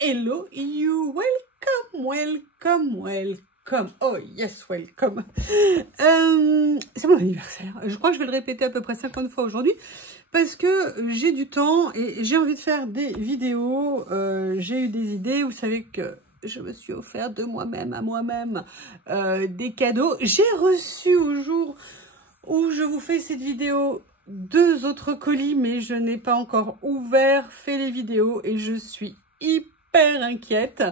Hello you, welcome. Oh yes, welcome. C'est mon anniversaire. Je crois que je vais le répéter à peu près 50 fois aujourd'hui parce que j'ai du temps et j'ai envie de faire des vidéos. J'ai eu des idées. Vous savez que je me suis offert de moi-même à moi-même des cadeaux. J'ai reçu au jour où je vous fais cette vidéo 2 autres colis, mais je n'ai pas encore ouvert, fait les vidéos et je suis hyper inquiète.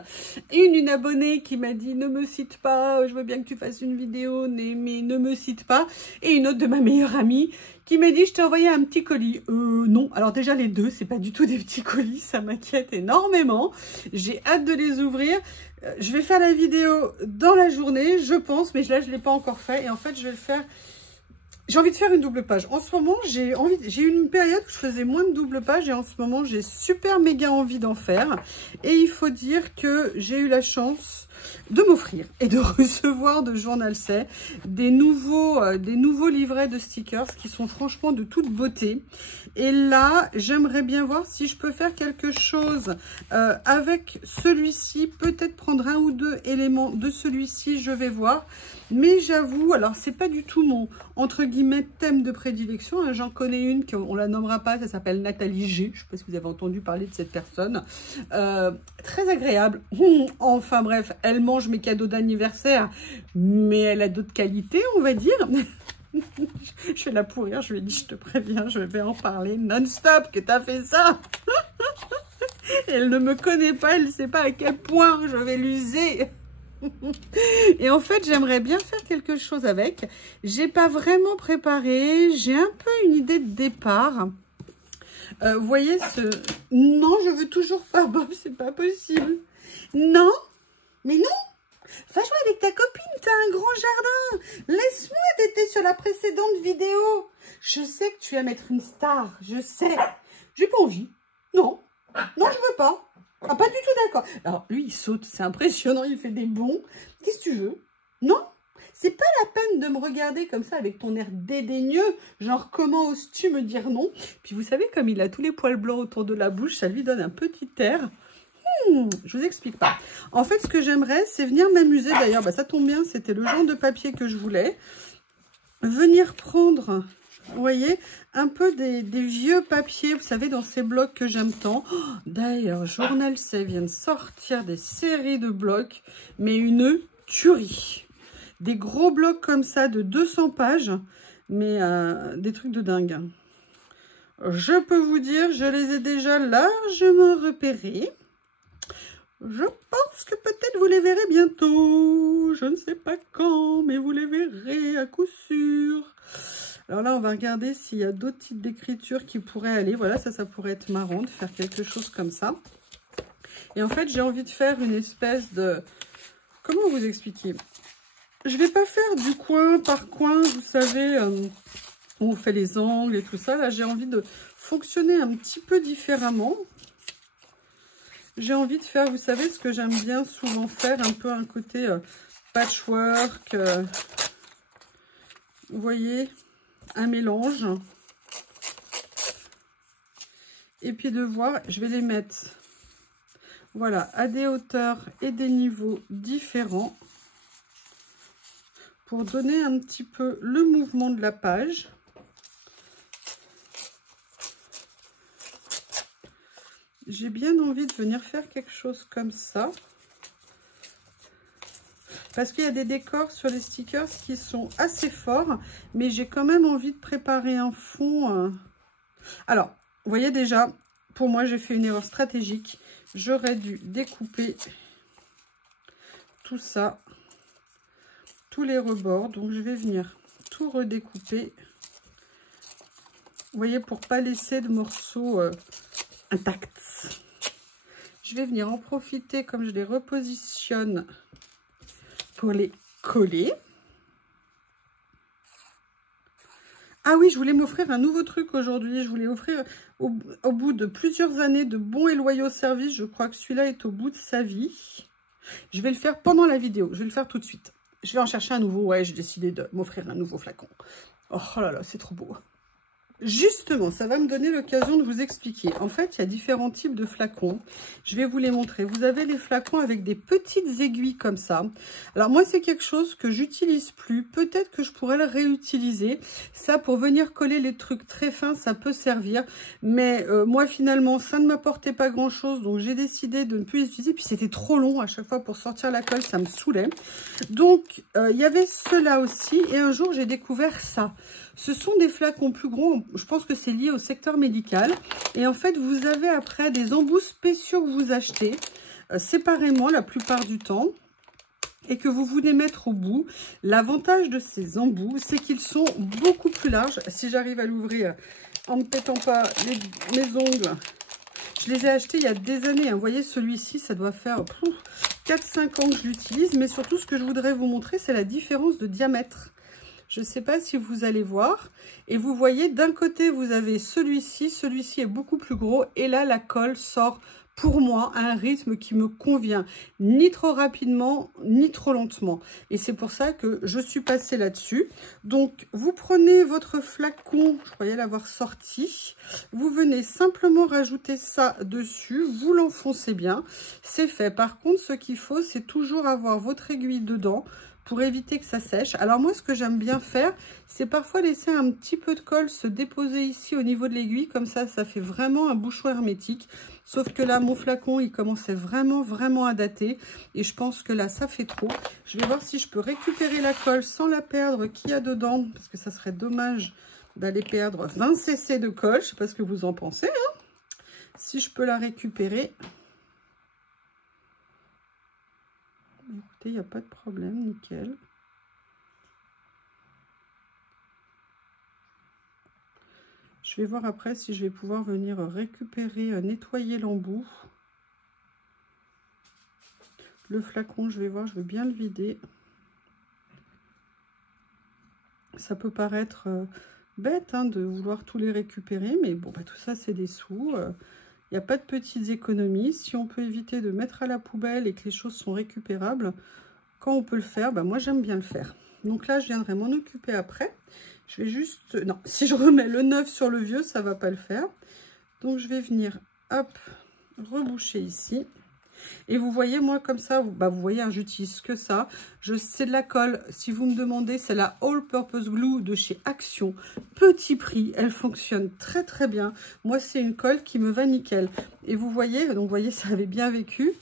Une abonnée qui m'a dit ne me cite pas, je veux bien que tu fasses une vidéo, mais ne me cite pas. Et une autre de ma meilleure amie qui m'a dit je t'ai envoyé un petit colis. Non, alors déjà les deux, c'est pas du tout des petits colis, ça m'inquiète énormément. J'ai hâte de les ouvrir. Je vais faire la vidéo dans la journée, je pense, mais là je l'ai pas encore fait. Et en fait, je vais le faire. J'ai envie de faire une double page. En ce moment, j'ai eu une période où je faisais moins de double page et en ce moment, j'ai super méga envie d'en faire. Et il faut dire que j'ai eu la chance de m'offrir et de recevoir de Journal C des nouveaux livrets de stickers qui sont franchement de toute beauté. Et là, j'aimerais bien voir si je peux faire quelque chose avec celui-ci. Peut-être prendre un ou deux éléments de celui-ci, je vais voir. Mais j'avoue, alors c'est pas du tout mon, entre guillemets, thème de prédilection. Hein. J'en connais une, on la nommera pas, ça s'appelle Nathalie G. Je sais pas si vous avez entendu parler de cette personne. Très agréable. Enfin bref, elle mange mes cadeaux d'anniversaire, mais elle a d'autres qualités, on va dire. Je vais la pourrir, je lui ai dit, je te préviens, je vais en parler non-stop que tu as fait ça. Elle ne me connaît pas, elle ne sait pas à quel point je vais l'user. Et en fait, j'aimerais bien faire quelque chose avec. J'ai pas vraiment préparé. J'ai un peu une idée de départ. Vous voyez ce... Non, je veux toujours pas, Bob. C'est pas possible. Non. Mais non. Va jouer avec ta copine. T'as un grand jardin. Laisse-moi. T'étais sur la précédente vidéo. Je sais que tu vas mettre une star. Je sais. J'ai pas envie. Non. Non, je veux pas. Ah, pas du tout d'accord. Alors, lui, il saute. C'est impressionnant. Il fait des bonds. Qu'est-ce que tu veux? Non? C'est pas la peine de me regarder comme ça avec ton air dédaigneux. Genre, comment oses-tu me dire non? Puis, vous savez, comme il a tous les poils blancs autour de la bouche, ça lui donne un petit air. Je vous explique pas. En fait, ce que j'aimerais, c'est venir m'amuser. D'ailleurs, bah, ça tombe bien. C'était le genre de papier que je voulais. Venir prendre... Vous voyez, un peu des vieux papiers, vous savez, dans ces blocs que j'aime tant. Oh, d'ailleurs, Journal C vient de sortir des séries de blocs, mais une tuerie. Des gros blocs comme ça de 200 pages, mais des trucs de dingue. Je peux vous dire, je les ai déjà largement repérés. Je pense que peut-être vous les verrez bientôt. Je ne sais pas quand, mais vous les verrez à coup sûr. Alors là, on va regarder s'il y a d'autres types d'écriture qui pourraient aller. Voilà, ça pourrait être marrant de faire quelque chose comme ça. Et en fait, j'ai envie de faire une espèce de... Comment vous expliquer? Je vais pas faire du coin par coin, vous savez, où on fait les angles et tout ça. Là, j'ai envie de fonctionner un petit peu différemment. J'ai envie de faire, vous savez, ce que j'aime bien souvent faire, un peu un côté patchwork. Vous voyez, un mélange. Et puis de voir, je vais les mettre, voilà, à des hauteurs et des niveaux différents pour donner un petit peu le mouvement de la page. J'ai bien envie de venir faire quelque chose comme ça. Parce qu'il y a des décors sur les stickers qui sont assez forts, mais j'ai quand même envie de préparer un fond. Alors, vous voyez déjà, pour moi, j'ai fait une erreur stratégique. J'aurais dû découper tout ça, tous les rebords. Donc, je vais venir tout redécouper. Vous voyez, pour pas laisser de morceaux intacts. Je vais venir en profiter comme je les repositionne pour les coller. Ah oui, je voulais m'offrir un nouveau truc aujourd'hui. Je voulais offrir au bout de plusieurs années de bons et loyaux services. Je crois que celui-là est au bout de sa vie. Je vais le faire pendant la vidéo. Je vais le faire tout de suite. Je vais en chercher un nouveau. Ouais, j'ai décidé de m'offrir un nouveau flacon. Oh là là, c'est trop beau. Justement, ça va me donner l'occasion de vous expliquer. En fait, il y a différents types de flacons. Je vais vous les montrer. Vous avez les flacons avec des petites aiguilles comme ça. Alors moi, c'est quelque chose que j'utilise plus. Peut-être que je pourrais le réutiliser. Ça, pour venir coller les trucs très fins, ça peut servir. Mais moi, finalement, ça ne m'apportait pas grand-chose. Donc, j'ai décidé de ne plus les utiliser. Puis, c'était trop long à chaque fois pour sortir la colle. Ça me saoulait. Donc, il y avait cela aussi. Et un jour, j'ai découvert ça. Ce sont des flacons plus gros, je pense que c'est lié au secteur médical. Et en fait, vous avez après des embouts spéciaux que vous achetez séparément la plupart du temps et que vous voulez mettre au bout. L'avantage de ces embouts, c'est qu'ils sont beaucoup plus larges. Si j'arrive à l'ouvrir en ne me pétant pas mes ongles, je les ai achetés il y a des années. Vous voyez, celui-ci, ça doit faire 4-5 ans que je l'utilise. Mais surtout, ce que je voudrais vous montrer, c'est la différence de diamètre. Je ne sais pas si vous allez voir. Et vous voyez, d'un côté, vous avez celui-ci. Celui-ci est beaucoup plus gros. Et là, la colle sort, pour moi, à un rythme qui me convient. Ni trop rapidement, ni trop lentement. Et c'est pour ça que je suis passée là-dessus. Donc, vous prenez votre flacon. Je croyais l'avoir sorti. Vous venez simplement rajouter ça dessus. Vous l'enfoncez bien. C'est fait. Par contre, ce qu'il faut, c'est toujours avoir votre aiguille dedans, pour éviter que ça sèche. Alors moi, ce que j'aime bien faire, c'est parfois laisser un petit peu de colle se déposer ici au niveau de l'aiguille. Comme ça, ça fait vraiment un bouchon hermétique. Sauf que là, mon flacon, il commençait vraiment à dater. Et je pense que là, ça fait trop. Je vais voir si je peux récupérer la colle sans la perdre qu'il y a dedans. Parce que ça serait dommage d'aller perdre 20 cc de colle. Je ne sais pas ce que vous en pensez, hein. Si je peux la récupérer... Écoutez, il n'y a pas de problème, nickel. Je vais voir après si je vais pouvoir venir récupérer, nettoyer l'embout. Le flacon, je vais voir, je veux bien le vider. Ça peut paraître bête hein, de vouloir tous les récupérer, mais bon, bah, tout ça, c'est des sous. Il n'y a pas de petites économies. Si on peut éviter de mettre à la poubelle et que les choses sont récupérables, quand on peut le faire, bah moi j'aime bien le faire. Donc là, je viendrai m'en occuper après. Je vais juste... Non, si je remets le neuf sur le vieux, ça ne va pas le faire. Donc je vais venir, hop, reboucher ici. Et vous voyez, moi, comme ça, bah, vous voyez, hein, j'utilise que ça. C'est de la colle, si vous me demandez, c'est la All Purpose Glue de chez Action. Petit prix, elle fonctionne très bien. Moi, c'est une colle qui me va nickel. Et vous voyez, donc vous voyez, ça avait bien vécu.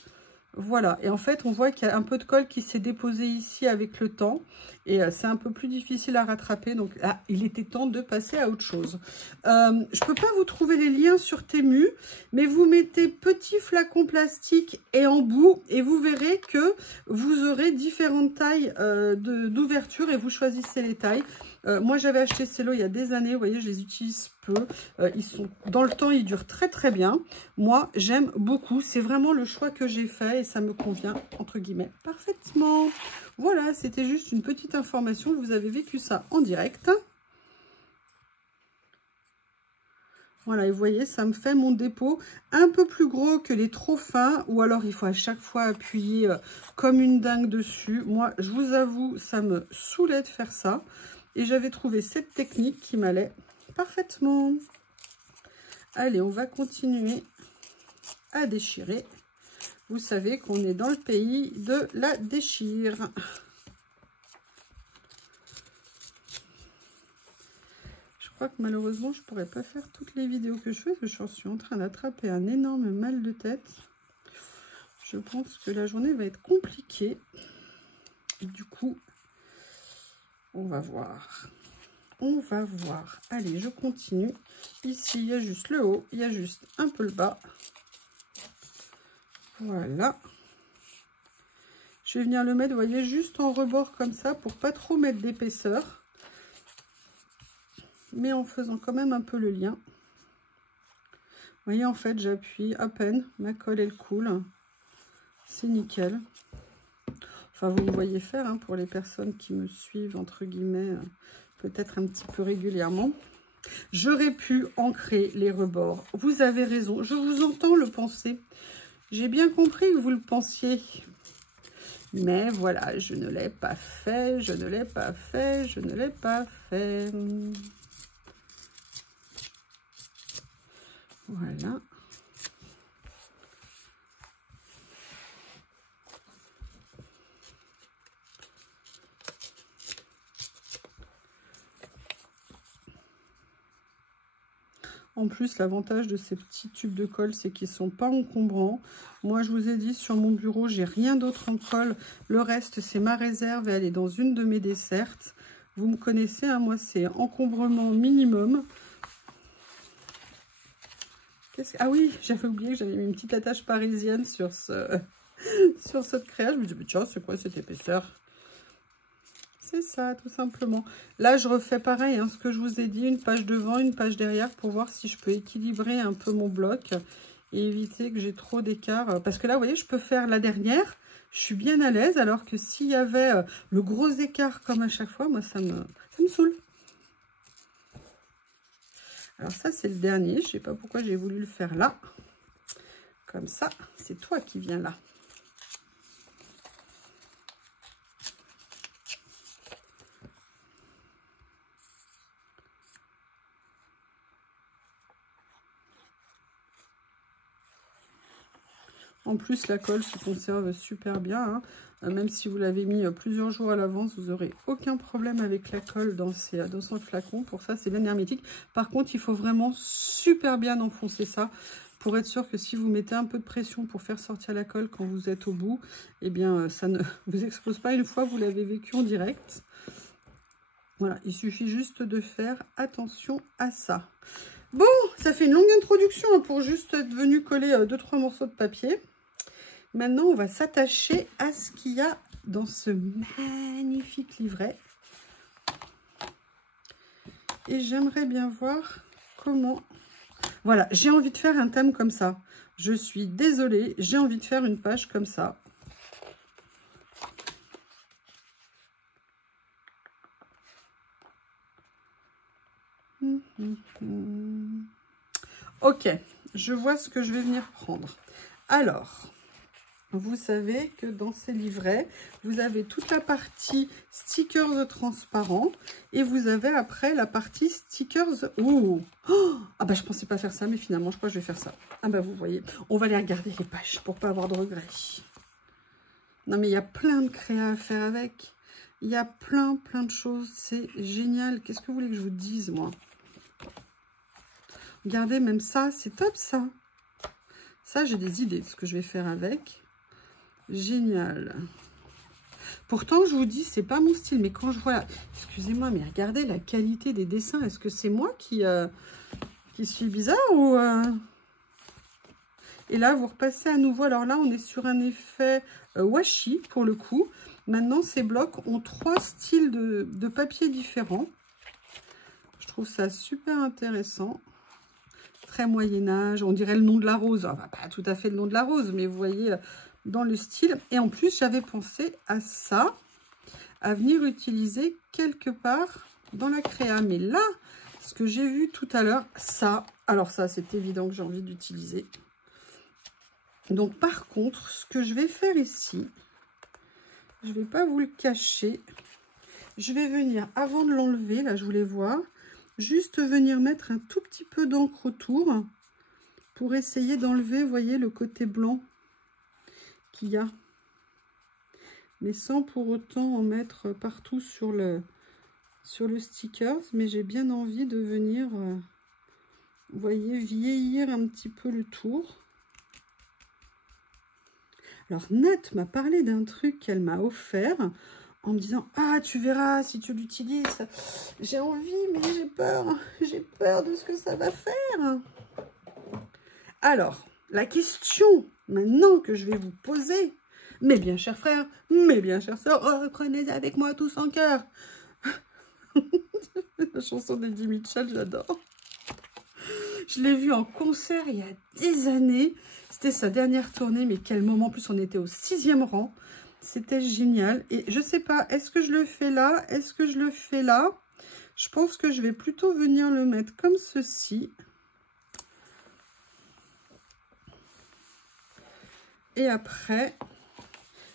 Voilà, et en fait, on voit qu'il y a un peu de colle qui s'est déposée ici avec le temps. Et c'est un peu plus difficile à rattraper. Donc là, il était temps de passer à autre chose. Je ne peux pas vous trouver les liens sur Temu, mais vous mettez petit flacon plastique et embout. Et vous verrez que vous aurez différentes tailles d'ouverture et vous choisissez les tailles. Moi, j'avais acheté ces lots il y a des années. Vous voyez, je les utilise peu. Ils sont dans le temps, ils durent très bien. Moi, j'aime beaucoup. C'est vraiment le choix que j'ai fait et ça me convient, entre guillemets, parfaitement. Voilà, c'était juste une petite information. Vous avez vécu ça en direct. Voilà, et vous voyez, ça me fait mon dépôt un peu plus gros que les trop fins. Ou alors, il faut à chaque fois appuyer comme une dingue dessus. Moi, je vous avoue, ça me saoulait de faire ça. Et j'avais trouvé cette technique qui m'allait parfaitement. Allez, on va continuer à déchirer. Vous savez qu'on est dans le pays de la déchire. Je crois que malheureusement, je ne pourrais pas faire toutes les vidéos que je fais, parce que je suis en train d'attraper un énorme mal de tête. Je pense que la journée va être compliquée. Et du coup, on va voir. On va voir. Allez, je continue. Ici, il y a juste le haut. Il y a juste un peu le bas. Voilà. Je vais venir le mettre, vous voyez, juste en rebord comme ça, pour pas trop mettre d'épaisseur. Mais en faisant quand même un peu le lien. Vous voyez, en fait, j'appuie à peine. Ma colle, elle coule. C'est nickel. Enfin, vous me voyez faire, hein, pour les personnes qui me suivent, entre guillemets, peut-être un petit peu régulièrement. J'aurais pu ancrer les rebords. Vous avez raison. Je vous entends le penser. J'ai bien compris que vous le pensiez. Mais voilà, je ne l'ai pas fait. Je ne l'ai pas fait. Je ne l'ai pas fait. Voilà. En plus, l'avantage de ces petits tubes de colle, c'est qu'ils ne sont pas encombrants. Moi, je vous ai dit, sur mon bureau, j'ai rien d'autre en colle. Le reste, c'est ma réserve et elle est dans une de mes dessertes. Vous me connaissez, hein, moi, c'est encombrement minimum. Ah oui, j'avais oublié que j'avais mis une petite attache parisienne sur cette créa. Je me dis, mais tiens, c'est quoi cette épaisseur? C'est ça, tout simplement. Là, je refais pareil, hein, ce que je vous ai dit, une page devant, une page derrière, pour voir si je peux équilibrer un peu mon bloc et éviter que j'ai trop d'écart. Parce que là, vous voyez, je peux faire la dernière, je suis bien à l'aise, alors que s'il y avait le gros écart comme à chaque fois, moi, ça me saoule. Alors ça, c'est le dernier. Je ne sais pas pourquoi j'ai voulu le faire là. Comme ça, c'est toi qui viens là. En plus, la colle se conserve super bien. Hein. Même si vous l'avez mis plusieurs jours à l'avance, vous n'aurez aucun problème avec la colle dans son flacon. Pour ça, c'est bien hermétique. Par contre, il faut vraiment super bien enfoncer ça pour être sûr que si vous mettez un peu de pression pour faire sortir la colle quand vous êtes au bout, eh bien, ça ne vous explose pas une fois que vous l'avez vécu en direct. Voilà, il suffit juste de faire attention à ça. Bon, ça fait une longue introduction hein, pour juste être venu coller 2-3 morceaux de papier. Maintenant, on va s'attacher à ce qu'il y a dans ce magnifique livret. Et j'aimerais bien voir comment... Voilà, j'ai envie de faire un thème comme ça. Je suis désolée, j'ai envie de faire une page comme ça. Ok, je vois ce que je vais venir prendre. Alors... Vous savez que dans ces livrets, vous avez toute la partie stickers transparents et vous avez après la partie stickers... Oh, ah bah je pensais pas faire ça, mais finalement, je crois que je vais faire ça. Ah bah vous voyez, on va aller regarder les pages pour pas avoir de regrets. Non mais il y a plein de créas à faire avec. Il y a plein de choses. C'est génial. Qu'est-ce que vous voulez que je vous dise, moi? Regardez, même ça, c'est top ça. Ça, j'ai des idées de ce que je vais faire avec. Génial. Pourtant, je vous dis, c'est pas mon style. Mais quand je vois... Excusez-moi, mais regardez la qualité des dessins. Est-ce que c'est moi qui suis bizarre ou... Et là, vous repassez à nouveau. Alors là, on est sur un effet washi, pour le coup. Maintenant, ces blocs ont 3 styles de papier différents. Je trouve ça super intéressant. Très Moyen-Âge. On dirait le nom de la rose. Enfin, pas tout à fait le nom de la rose, mais vous voyez... dans le style. Et en plus, j'avais pensé à ça, à venir utiliser quelque part dans la créa. Mais là, ce que j'ai vu tout à l'heure, ça, alors ça, c'est évident que j'ai envie d'utiliser. Donc, par contre, ce que je vais faire ici, je ne vais pas vous le cacher. Je vais venir, avant de l'enlever, là, je voulais voir, juste venir mettre un tout petit peu d'encre autour pour essayer d'enlever, vous voyez, le côté blanc qu'il y a, mais sans pour autant en mettre partout sur le sticker. Mais j'ai bien envie de venir, vous voyez, vieillir un petit peu le tour. Alors Nat m'a parlé d'un truc qu'elle m'a offert en me disant « Ah, tu verras si tu l'utilises. » J'ai envie, mais j'ai peur de ce que ça va faire. Alors, la question maintenant que je vais vous poser, mes bien chers frères, mes bien chères sœurs, reprenez avec moi tous en cœur. La chanson d'Eddie Mitchell, j'adore. Je l'ai vue en concert il y a des années. C'était sa dernière tournée, mais quel moment. En plus, on était au 6e rang. C'était génial. Et je sais pas, est-ce que je le fais là? Est-ce que je le fais là? Je pense que je vais plutôt venir le mettre comme ceci. Et après,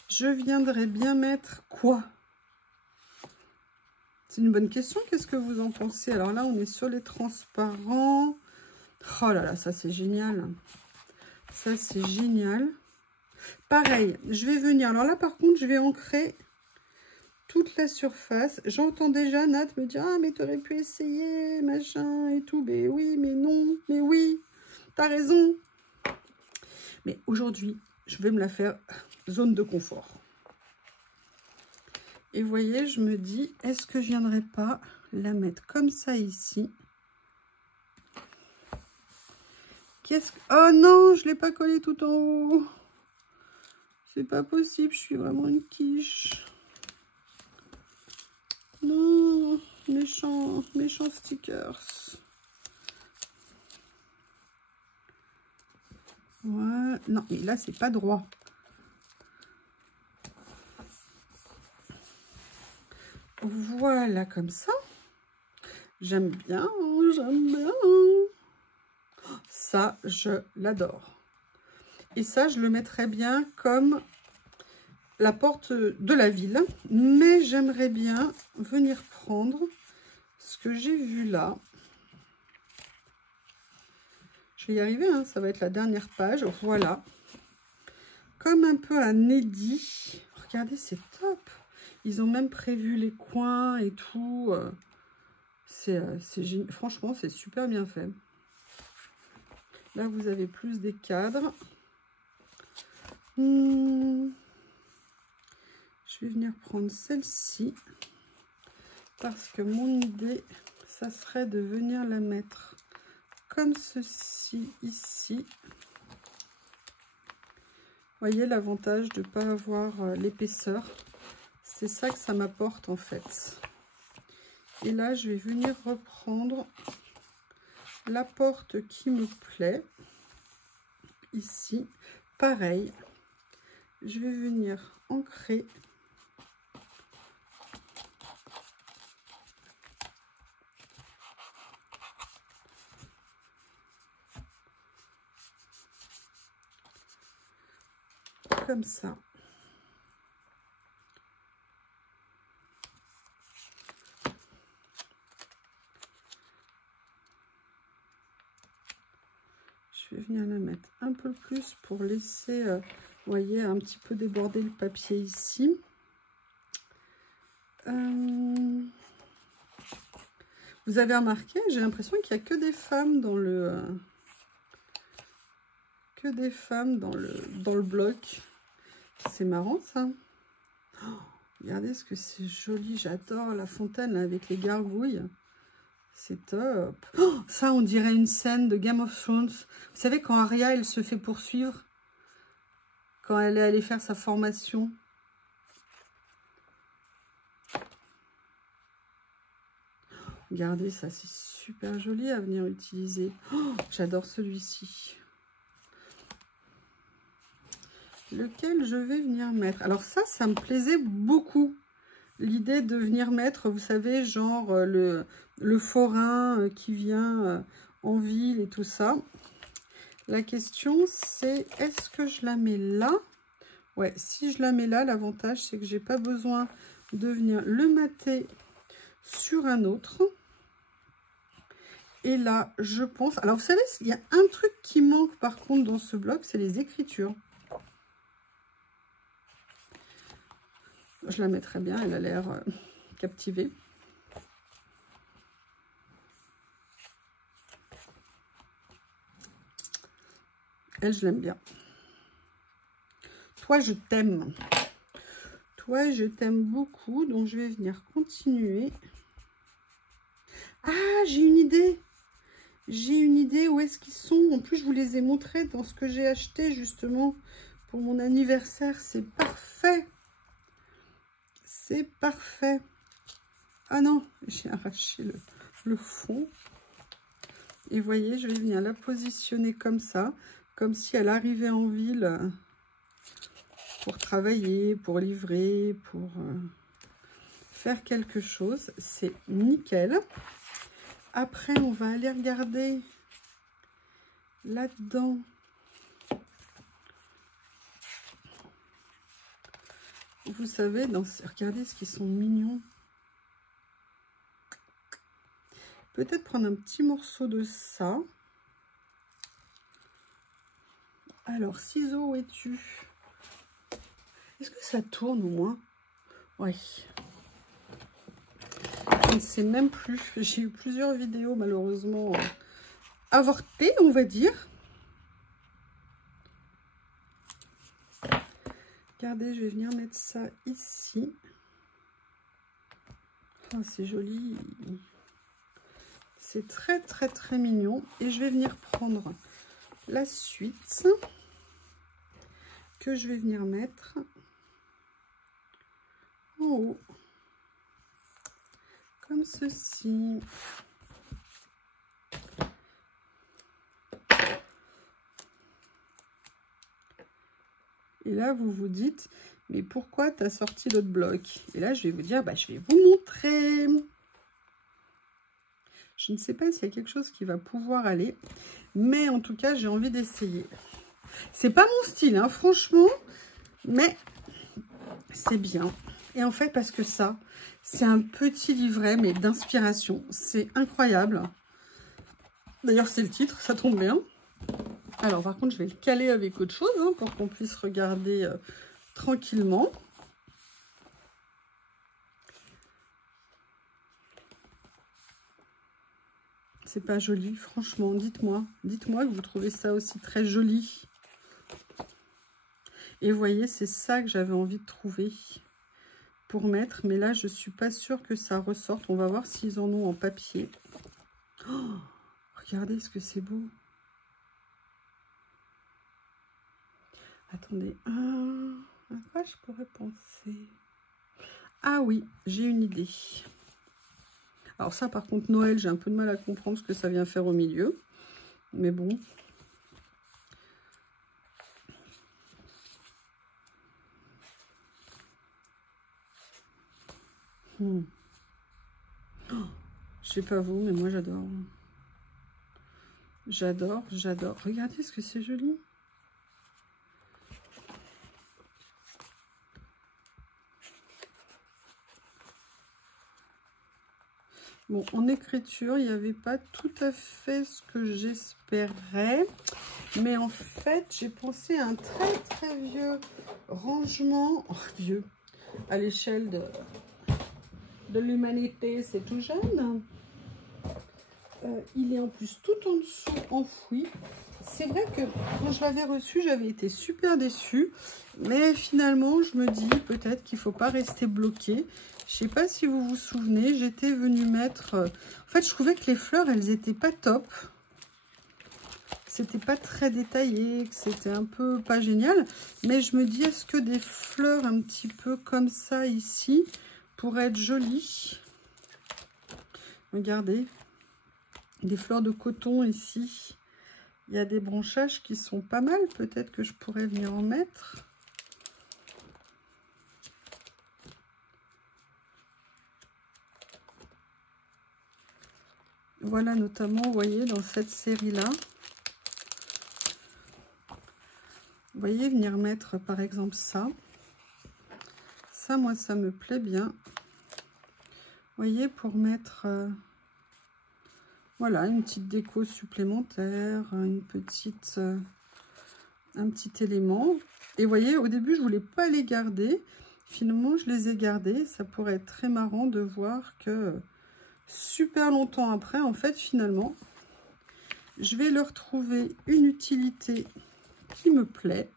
je viendrai bien mettre quoi? C'est une bonne question. Qu'est-ce que vous en pensez? Alors là, on est sur les transparents. Oh là là, ça c'est génial. Ça c'est génial. Pareil, je vais venir. Alors là, par contre, je vais ancrer toute la surface. J'entends déjà Nat me dire, ah, mais t'aurais pu essayer, machin et tout. Mais oui, mais non, mais oui, t'as raison. Mais aujourd'hui, je vais me la faire zone de confort. Et vous voyez, je me dis, est-ce que je viendrai pas la mettre comme ça ici? Oh non, je ne l'ai pas collé tout en haut. C'est pas possible, je suis vraiment une quiche. Non, méchant stickers. Ouais, non, mais là, c'est pas droit. Voilà, comme ça. J'aime bien, j'aime bien. Ça, je l'adore. Et ça, je le mettrais bien comme la porte de la ville. Mais j'aimerais bien venir prendre ce que j'ai vu là. Je vais y arriver, hein, ça va être la dernière page. Voilà. Comme un peu un édit. Regardez, c'est top. Ils ont même prévu les coins et tout. Franchement, c'est super bien fait. Là, vous avez plus des cadres. Je vais venir prendre celle-ci. Parce que mon idée, ça serait de venir la mettre comme ceci, ici. Vous voyez l'avantage de ne pas avoir l'épaisseur. C'est ça que ça m'apporte en fait. Et là, je vais venir reprendre la porte qui me plaît. Ici, pareil. Je vais venir ancrer. Comme ça. Je vais venir la mettre un peu plus pour laisser, vous voyez, un petit peu déborder le papier ici. Vous avez remarqué, j'ai l'impression qu'il n'y a que des femmes dans le... dans le bloc. C'est marrant ça. Oh, regardez ce que c'est joli. J'adore la fontaine là, avec les gargouilles. C'est top. Oh, ça, on dirait une scène de Game of Thrones. Vous savez, quand Arya, elle se fait poursuivre, quand elle est allée faire sa formation. Regardez, ça, c'est super joli à venir utiliser. Oh, j'adore celui-ci. Lequel je vais venir mettre. Alors ça me plaisait beaucoup. L'idée de venir mettre, vous savez, genre le forain qui vient en ville et tout ça. La question, c'est est-ce que je la mets là? Ouais, si je la mets là, l'avantage, c'est que j'ai pas besoin de venir le mater sur un autre. Et là, je pense... Alors, vous savez, il y a un truc qui manque, par contre, dans ce bloc, c'est les écritures. Je la mettrai bien, elle a l'air captivée. Elle, je l'aime bien. Toi, je t'aime. Toi, je t'aime beaucoup, donc je vais venir continuer. Ah, j'ai une idée. J'ai une idée où est-ce qu'ils sont. En plus, je vous les ai montrés dans ce que j'ai acheté, justement, pour mon anniversaire. C'est parfait. C'est parfait. Ah non, j'ai arraché le fond. Et vous voyez, je vais venir la positionner comme ça, comme si elle arrivait en ville pour travailler, pour livrer, pour faire quelque chose. C'est nickel. Après, on va aller regarder là-dedans. Vous savez, regardez ce qu'ils sont mignons. Peut-être prendre un petit morceau de ça. Alors, ciseaux, où es-tu? Est-ce que ça tourne au moins? Oui. Je ne sais même plus. J'ai eu plusieurs vidéos, malheureusement, avortées, on va dire. Regardez, je vais venir mettre ça ici. Oh, c'est joli. C'est très, très, très mignon. Et je vais venir prendre la suite que je vais venir mettre en haut. Comme ceci. Et là, vous vous dites, mais pourquoi tu as sorti l'autre bloc? Et là, je vais vous dire, bah, je vais vous montrer. Je ne sais pas s'il y a quelque chose qui va pouvoir aller, mais en tout cas, j'ai envie d'essayer. C'est pas mon style, hein, franchement, mais c'est bien. Et en fait, parce que ça, c'est un petit livret, mais d'inspiration. C'est incroyable. D'ailleurs, c'est le titre, ça tombe bien. Alors, par contre, je vais le caler avec autre chose, hein, pour qu'on puisse regarder tranquillement. C'est pas joli, franchement, dites-moi. Dites-moi que vous trouvez ça aussi très joli. Et vous voyez, c'est ça que j'avais envie de trouver pour mettre. Mais là, je suis pas sûre que ça ressorte. On va voir s'ils en ont en papier. Oh, regardez ce que c'est beau. Attendez. À quoi je pourrais penser? Ah oui, j'ai une idée. Alors ça, par contre, Noël, j'ai un peu de mal à comprendre ce que ça vient faire au milieu. Mais bon. Oh, je sais pas vous, mais moi j'adore. J'adore, j'adore. Regardez ce que c'est joli. Bon, en écriture, il n'y avait pas tout à fait ce que j'espérais. Mais en fait, j'ai pensé à un très très vieux rangement. Oh, vieux. À l'échelle de l'humanité, c'est tout jeune. Il est en plus tout en dessous enfoui. C'est vrai que quand je l'avais reçu, j'avais été super déçue. Mais finalement, je me dis peut-être qu'il ne faut pas rester bloqué. Je ne sais pas si vous vous souvenez, j'étais venue mettre... En fait, je trouvais que les fleurs, elles n'étaient pas top. C'était pas très détaillé, que c'était un peu pas génial. Mais je me dis, est-ce que des fleurs un petit peu comme ça ici pourraient être jolies? Regardez. Des fleurs de coton ici. Il y a des branchages qui sont pas mal. Peut-être que je pourrais venir en mettre. Voilà, notamment, vous voyez, dans cette série-là. Vous voyez, venir mettre, par exemple, ça. Ça, moi, ça me plaît bien. Vous voyez, pour mettre... voilà, une petite déco supplémentaire, un petit élément. Et vous voyez, au début, je voulais pas les garder. Finalement, je les ai gardés. Ça pourrait être très marrant de voir que super longtemps après, en fait, finalement, je vais leur trouver une utilité qui me plaît.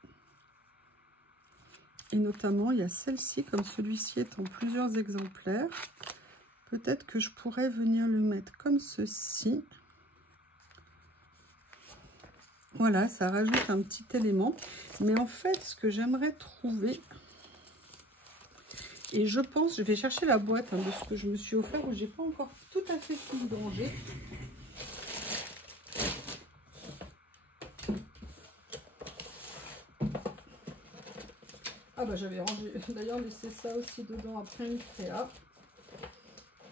Et notamment, il y a celle-ci, comme celui-ci est en plusieurs exemplaires. Peut-être que je pourrais venir le mettre comme ceci. Voilà, ça rajoute un petit élément. Mais en fait, ce que j'aimerais trouver, et je pense, je vais chercher la boîte de ce que je me suis offert, où j'ai pas encore tout à fait fini de ranger. Ah bah j'avais rangé, d'ailleurs laissé ça aussi dedans après une créa.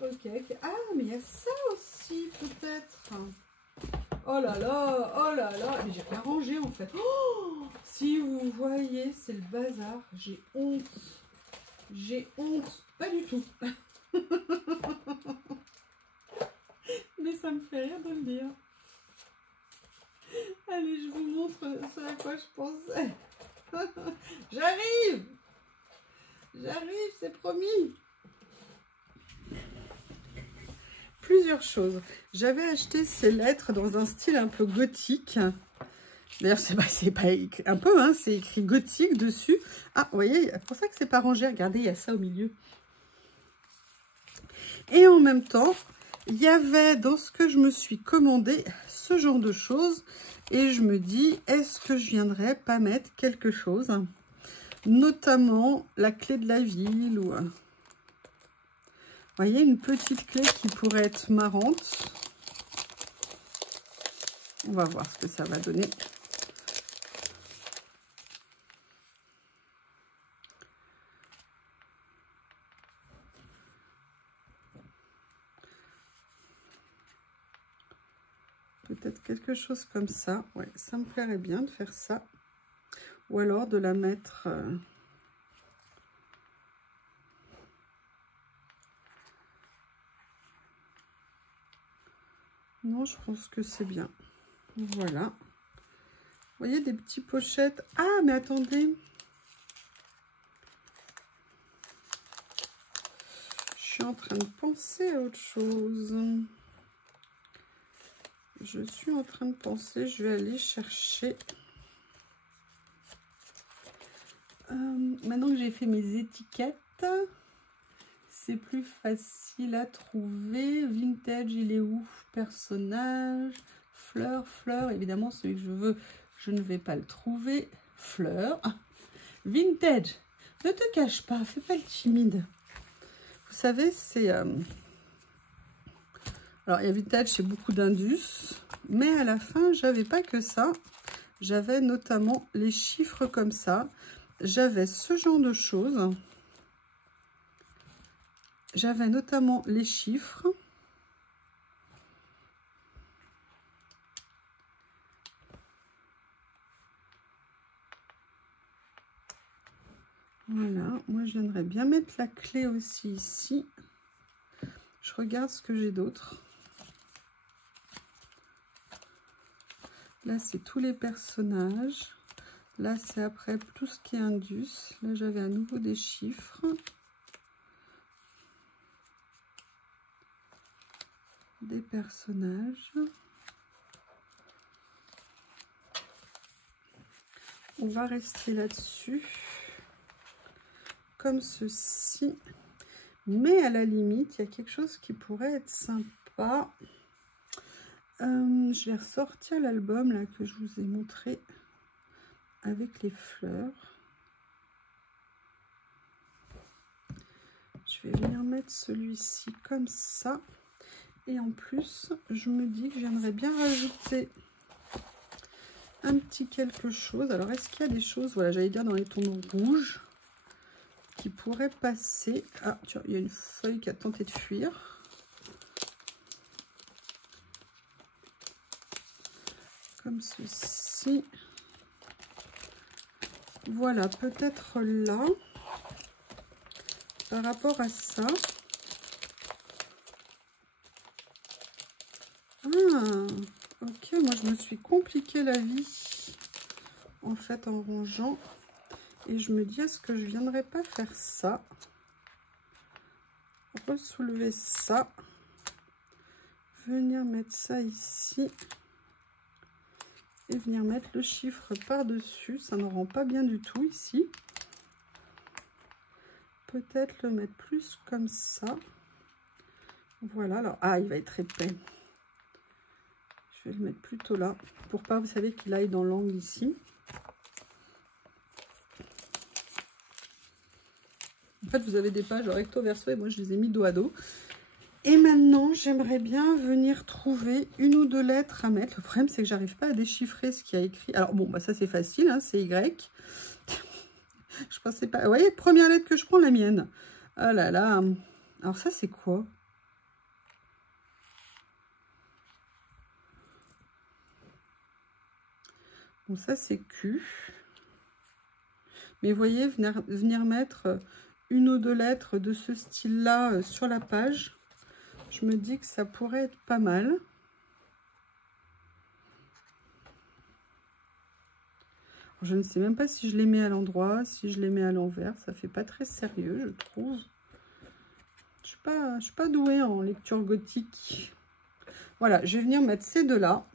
Ok, ok. Ah mais il y a ça aussi peut-être. Oh là là, oh là là. Mais j'ai rien rangé en fait. Oh, si vous voyez, c'est le bazar. J'ai honte. J'ai honte. Pas du tout. Mais ça me fait rire de le dire. Allez, je vous montre ce à quoi je pensais. J'arrive. J'arrive, c'est promis. Plusieurs choses. J'avais acheté ces lettres dans un style un peu gothique. D'ailleurs, c'est pas écrit, un peu, hein, c'est écrit gothique dessus. Ah, vous voyez, c'est pour ça que c'est pas rangé. Regardez, il y a ça au milieu. Et en même temps, il y avait dans ce que je me suis commandé ce genre de choses. Et je me dis, est-ce que je viendrais pas mettre quelque chose, notamment la clé de la ville ou... Vous voyez, une petite clé qui pourrait être marrante. On va voir ce que ça va donner. Peut-être quelque chose comme ça. Ouais, ça me plairait bien de faire ça. Ou alors de la mettre... Non, je pense que c'est bien. Voilà. Vous voyez, des petites pochettes. Ah, mais attendez. Je suis en train de penser à autre chose. Je suis en train de penser, je vais aller chercher. Maintenant que j'ai fait mes étiquettes, c'est plus facile à trouver. Vintage, il est où? Personnage, fleur, fleur. Évidemment, celui que je veux, je ne vais pas le trouver. Fleur. Vintage. Ne te cache pas, fais pas le timide. Vous savez, c'est... Alors, il y a Vintage, c'est beaucoup d'Indus. Mais à la fin, j'avais pas que ça. J'avais notamment les chiffres comme ça. J'avais ce genre de choses. J'avais notamment les chiffres. Voilà, moi j'aimerais bien mettre la clé aussi ici. Je regarde ce que j'ai d'autre. Là, c'est tous les personnages. Là, c'est après tout ce qui est Indus. Là, j'avais à nouveau des chiffres. Des personnages. On va rester là-dessus. Comme ceci. Mais à la limite, il y a quelque chose qui pourrait être sympa. Je vais ressortir l'album là que je vous ai montré avec les fleurs. Je vais venir mettre celui-ci comme ça. Et en plus, je me dis que j'aimerais bien rajouter un petit quelque chose. Alors, est-ce qu'il y a des choses, voilà, j'allais dire dans les tons rouges, qui pourraient passer. Ah, tiens, il y a une feuille qui a tenté de fuir. Comme ceci. Voilà, peut-être là, par rapport à ça. Ah, ok, moi je me suis compliqué la vie, en fait, en rangeant. Et je me dis, est-ce que je viendrais pas faire ça? Ressoulever ça. Venir mettre ça ici. Et venir mettre le chiffre par-dessus. Ça ne rend pas bien du tout ici. Peut-être le mettre plus comme ça. Voilà. Alors, ah, il va être épais. Je vais le mettre plutôt là. Pour pas, vous savez, qu'il aille dans l'angle ici. En fait, vous avez des pages recto verso et moi, je les ai mis dos à dos. Et maintenant, j'aimerais bien venir trouver une ou deux lettres à mettre. Le problème, c'est que j'arrive pas à déchiffrer ce qu'il y a écrit. Alors, bon, bah ça, c'est facile, hein, c'est Y. Je pensais pas... Vous voyez, première lettre que je prends, la mienne. Oh là là. Alors, ça, c'est quoi? Bon, ça, c'est Q. Mais vous voyez, venir mettre une ou deux lettres de ce style-là sur la page. Je me dis que ça pourrait être pas mal. Je ne sais même pas si je les mets à l'endroit, si je les mets à l'envers. Ça fait pas très sérieux, je trouve. Je suis pas douée en lecture gothique. Voilà, je vais venir mettre ces deux-là.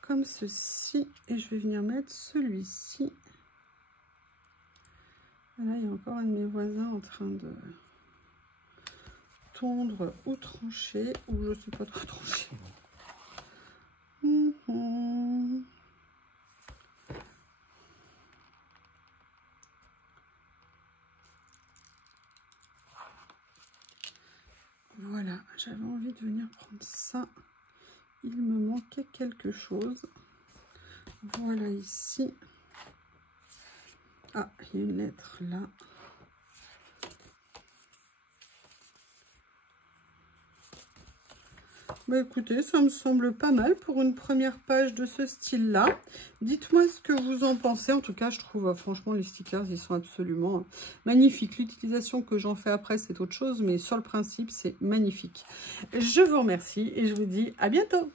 Comme ceci. Et je vais venir mettre celui-ci. Là, il y a encore un de mes voisins en train de tondre ou trancher. Ou je ne sais pas trop trancher. Voilà, j'avais envie de venir prendre ça. Il me manquait quelque chose. Voilà ici. Ah, il y a une lettre là. Bah écoutez, ça me semble pas mal pour une première page de ce style-là. Dites-moi ce que vous en pensez. En tout cas, je trouve franchement les stickers, ils sont absolument magnifiques. L'utilisation que j'en fais après, c'est autre chose, mais sur le principe, c'est magnifique. Je vous remercie et je vous dis à bientôt.